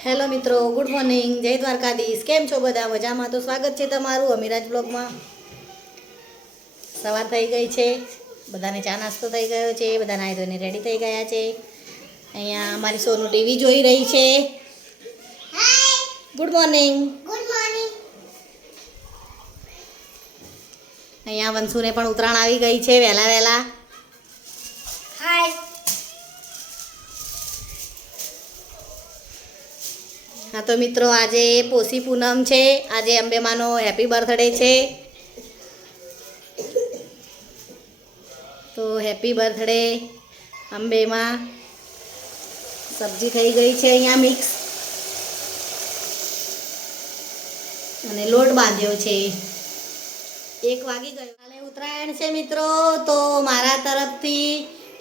Hello મિત્રો, good morning, જય દ્વારકાધીશ. કેમ છો બધા? મજામાં? તો સ્વાગત છે તમારું અમીરાજ બ્લોગમાં. સવાર થઈ ગઈ છે, બધાને ચા નાસ્તો થઈ ગયો છે, બધા નાહી ધોઈને રેડી થઈ ગયા છે. અહીંયા અમારી સોનું ટીવી જોઈ રહી છે. Good morning. અહીંયા વંશુને પણ ઉત્તરાયણ આવી ગઈ છે વહેલા વહેલા. હા તો મિત્રો, આજે પોષી પૂનમ છે. આજે અંબેમાનો હેપી બર્થડે છે. તો હેપી બર્થડે અંબેમાં. સબ્જી થઈ ગઈ છે અહીંયા મિક્સ, અને લોટ બાંધ્યો છે. 1 વાગી ગયો. કાલે ઉત્તરાયણ છે મિત્રો, તો મારા તરફથી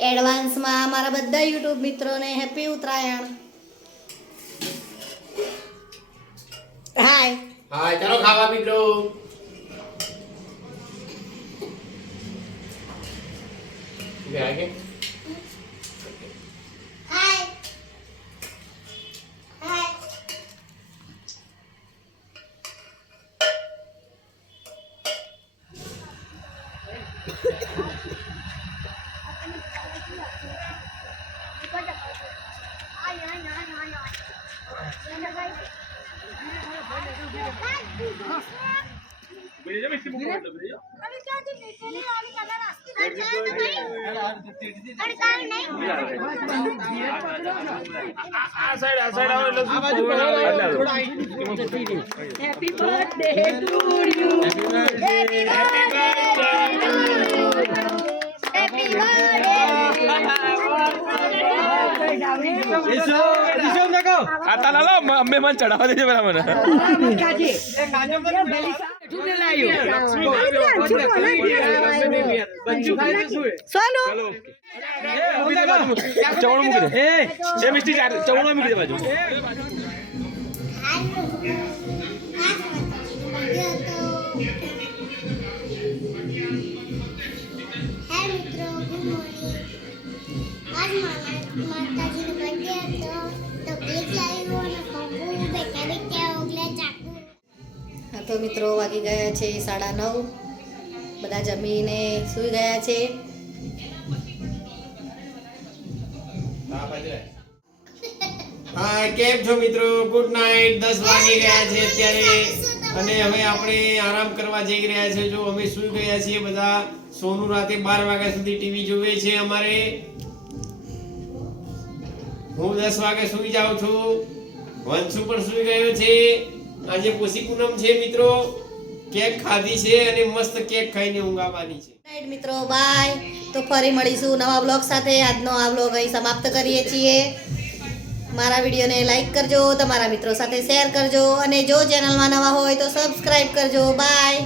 એડવાન્સમાં મારા બધા યુટ્યુબ મિત્રોને હેપી ઉત્તરાયણ. હાય હાય, ચાલો ખાવા મિત્રો. આગે happy birthday to you. Happy birthday आता लालो अम्मे मन चढ़ावा दे बरा मन સોનુ चवण मुकी दे ए मिस्टी चवण मुकी दे बाजू હા તો મિત્રો, વાગી ગયા છે 9:30. બધા જમીને સૂઈ ગયા છે. હા, કેમ છો મિત્રો? Good night. 10 વાગી ગયા છે અત્યારે, અને હવે આપણે આરામ કરવા જઈ રહ્યા છે. જો અમે સૂઈ ગયા છીએ બધા. સોનું રાતે 12 વાગ્યા સુધી ટીવી જોવે છે અમારે. હું 10 વાગે સૂઈ જાઉં છું. વંશુ પણ સૂઈ ગયો છે. આજે પોષી પૂનમ છે મિત્રો. કેક ખાધી છે અને મસ્ત કેક ખાઈને ઊંઘ આવવાની છે. નાઇટ મિત્રો, બાય. તો ફરી મળીશું નવા બ્લોગ સાથે. આજનો આ બ્લોગ અહીં સમાપ્ત કરીએ છીએ. મારા વિડીયોને લાઈક કરજો, તમારા મિત્રો સાથે શેર કરજો, અને જો ચેનલમાં નવા હોય તો સબસ્ક્રાઈબ કરજો. બાય.